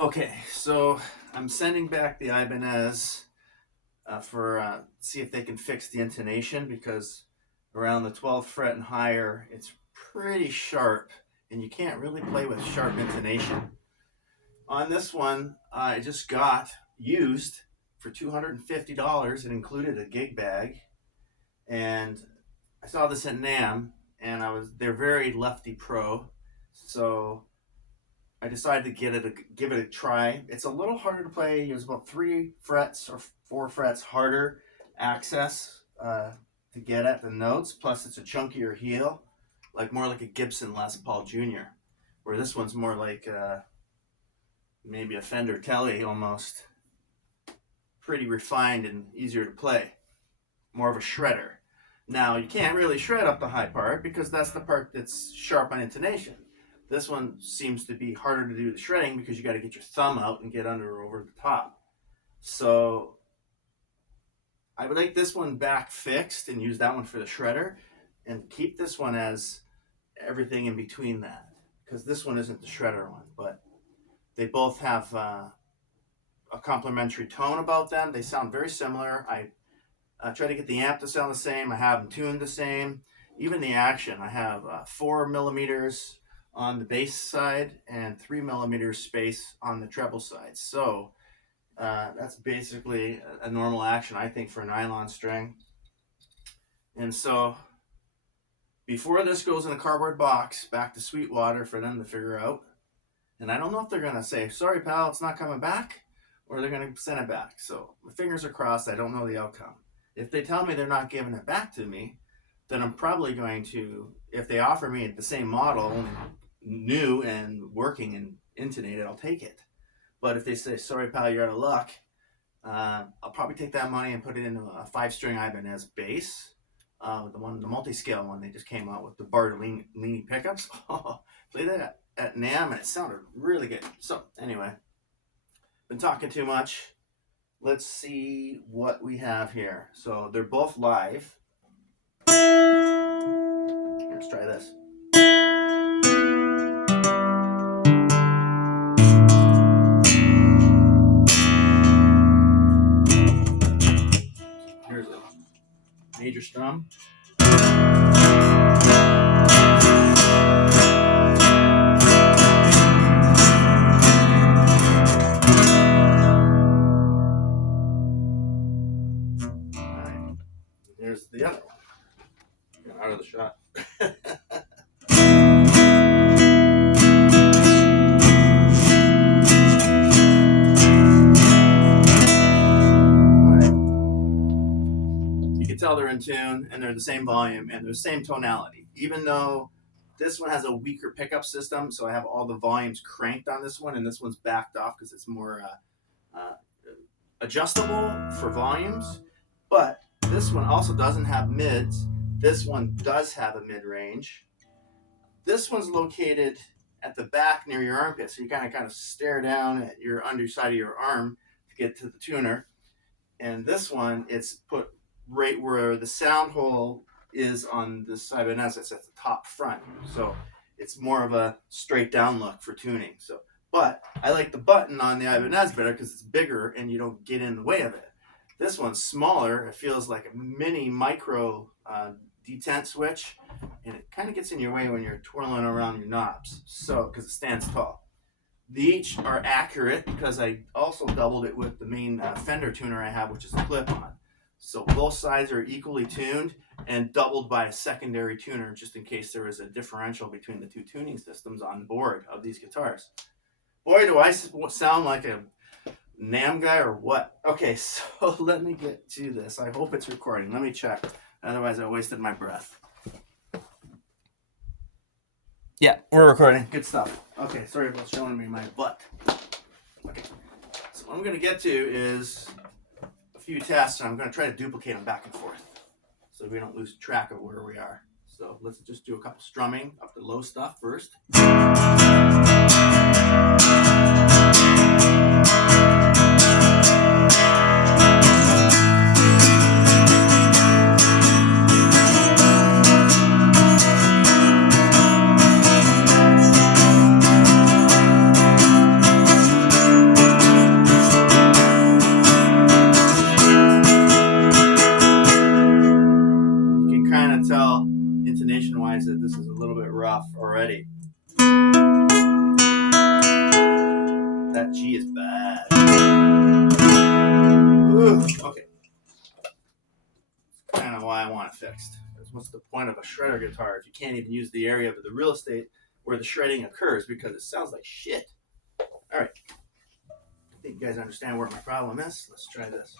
Okay, so I'm sending back the Ibanez for see if they can fix the intonation because around the 12th fret and higher, it's pretty sharp, and you can't really play with sharp intonation. On this one, I just got used for $250. It included a gig bag, and I saw this at NAM, and they're very lefty pro, so I decided to give it a try. It's a little harder to play. There's about 3 frets or 4 frets harder access to get at the notes. Plus, it's a chunkier heel, like more like a Gibson Les Paul Jr., where this one's more like maybe a Fender Tele almost. Pretty refined and easier to play. More of a shredder. Now, you can't really shred up the high part because that's the part that's sharp on intonation. This one seems to be harder to do the shredding because you got to get your thumb out and get under or over the top. So I would like this one back fixed and use that one for the shredder and keep this one as everything in between that, because this one isn't the shredder one, but they both have a complementary tone about them. They sound very similar. I try to get the amp to sound the same. I have them tuned the same. Even the action, I have 4 millimeters on the bass side and 3 millimeters space on the treble side. So that's basically a normal action, I think, for a nylon string. And so before this goes in a cardboard box back to Sweetwater for them to figure out, and I don't know if they're going to say, sorry, pal, it's not coming back, or they're going to send it back. So my fingers are crossed. I don't know the outcome. If they tell me they're not giving it back to me, then I'm probably going to, if they offer me the same model, new and working and intonated, I'll take it. But if they say, sorry, pal, you're out of luck, I'll probably take that money and put it into a 5-string Ibanez bass. The multi-scale one they just came out with, the Bartolini pickups. Oh, played that at NAM and it sounded really good. So anyway, been talking too much. Let's see what we have here. So they're both live. Let's try this. Here's a major strum. Alright, here's the other one. Get out of the shot. Tell they're in tune and they're the same volume and they're the same tonality, even though this one has a weaker pickup system. So I have all the volumes cranked on this one, and this one's backed off because it's more adjustable for volumes. But this one also doesn't have mids. This one does have a mid-range. This one's located at the back near your armpit, so you kind of stare down at your underside of your arm to get to the tuner. And this one, it's put right where the sound hole is on this Ibanez. It's at the top front, so it's more of a straight down look for tuning. So, but I like the button on the Ibanez better because it's bigger and you don't get in the way of it. This one's smaller. It feels like a mini micro detent switch, and it kind of gets in your way when you're twirling around your knobs. So, because it stands tall. Each are accurate because I also doubled it with the main Fender tuner I have, which is a clip-on. So both sides are equally tuned and doubled by a secondary tuner just in case there is a differential between the two tuning systems on board of these guitars. Boy, do I sound like a NAM guy or what? Okay, so let me get to this. I hope it's recording. Let me check. Otherwise, I wasted my breath. Yeah, we're recording. Good stuff. Okay, sorry about showing me my butt. Okay, so what I'm going to get to is a few tests, and I'm going to try to duplicate them back and forth so we don't lose track of where we are. So let's just do a couple strumming of the low stuff first. G is bad. Ooh, okay. That's kind of why I want it fixed. Because what's the point of a shredder guitar if you can't even use the area of the real estate where the shredding occurs because it sounds like shit. All right. I think you guys understand where my problem is. Let's try this.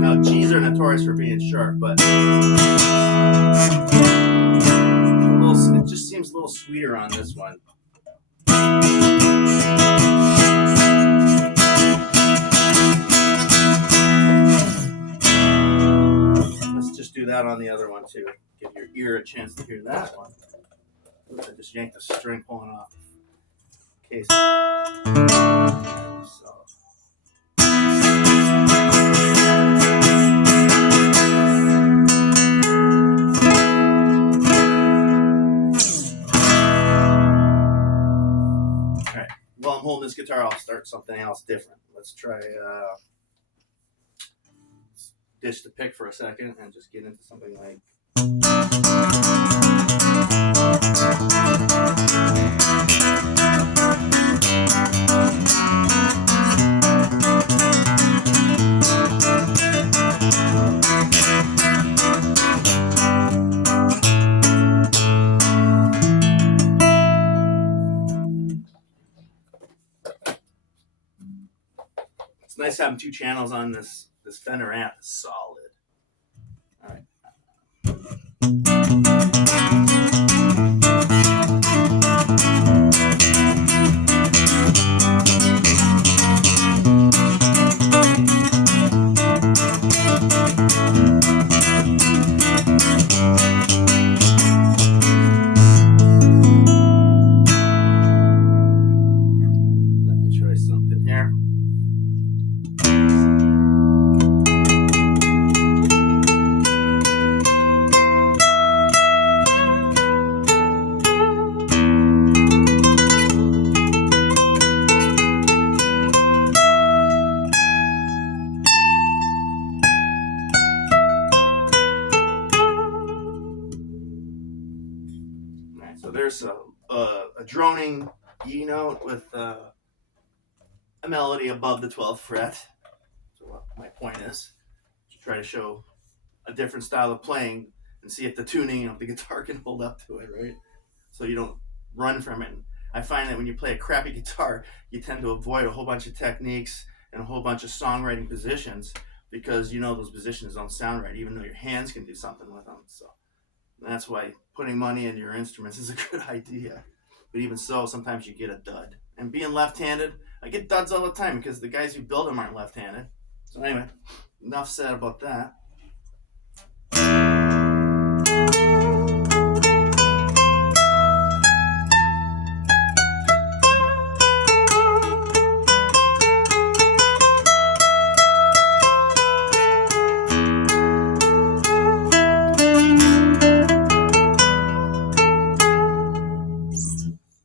Now, G's are notorious for being sharp, but it just seems a little sweeter on this one. Let's just do that on the other one too. Give your ear a chance to hear that one. Oops, I just yanked the string pulling off the case. So. While I'm holding this guitar, I'll start something else different. Let's try ditch the pick for a second and just get into something like. It's nice having two channels on this Fender amp. It's solid. All right. Let me try something here. So there's a droning E note with a melody above the 12th fret. So what my point is to try to show a different style of playing and see if the tuning of the guitar can hold up to it, right? So you don't run from it. I find that when you play a crappy guitar, you tend to avoid a whole bunch of techniques and a whole bunch of songwriting positions because you know those positions don't sound right, even though your hands can do something with them. So that's why putting money into your instruments is a good idea. But even so, sometimes you get a dud. And being left-handed, I get duds all the time because the guys who build them aren't left-handed. So anyway, enough said about that.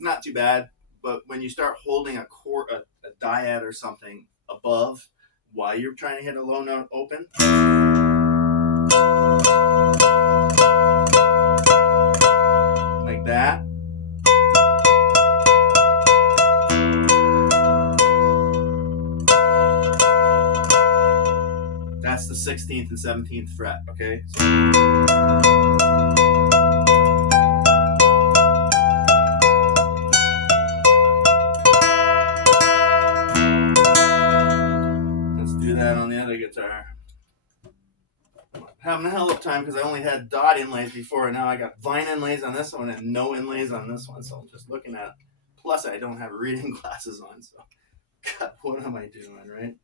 Not too bad, but when you start holding a dyad or something above while you're trying to hit a low note open, like that, that's the 16th and 17th fret, okay? That on the other guitar. I'm having a hell of a time because I only had dot inlays before, and now I got vine inlays on this one and no inlays on this one. So I'm just looking at it. Plus, I don't have reading glasses on, so God, what am I doing, right?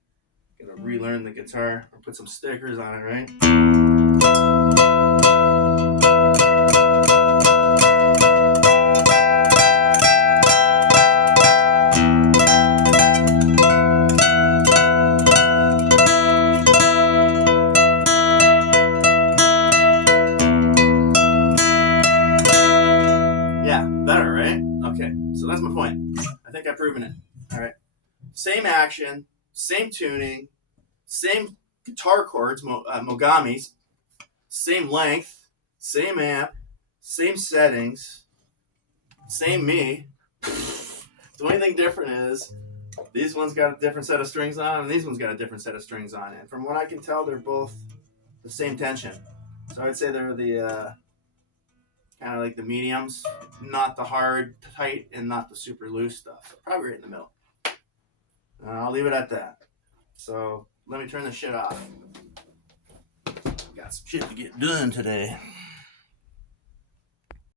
Gonna relearn the guitar or put some stickers on it, right? that's my point. I think I've proven it. All right. Same action, same tuning, same guitar chords, mogamis, same length, same amp, same settings, same me. The only thing different is these ones got a different set of strings on, and these ones got a different set of strings on. And from what I can tell, they're both the same tension. So I'd say they're the kind of like the mediums, not the hard, tight, and not the super loose stuff. So probably right in the middle. I'll leave it at that. So let me turn this shit off. Got some shit to get done today.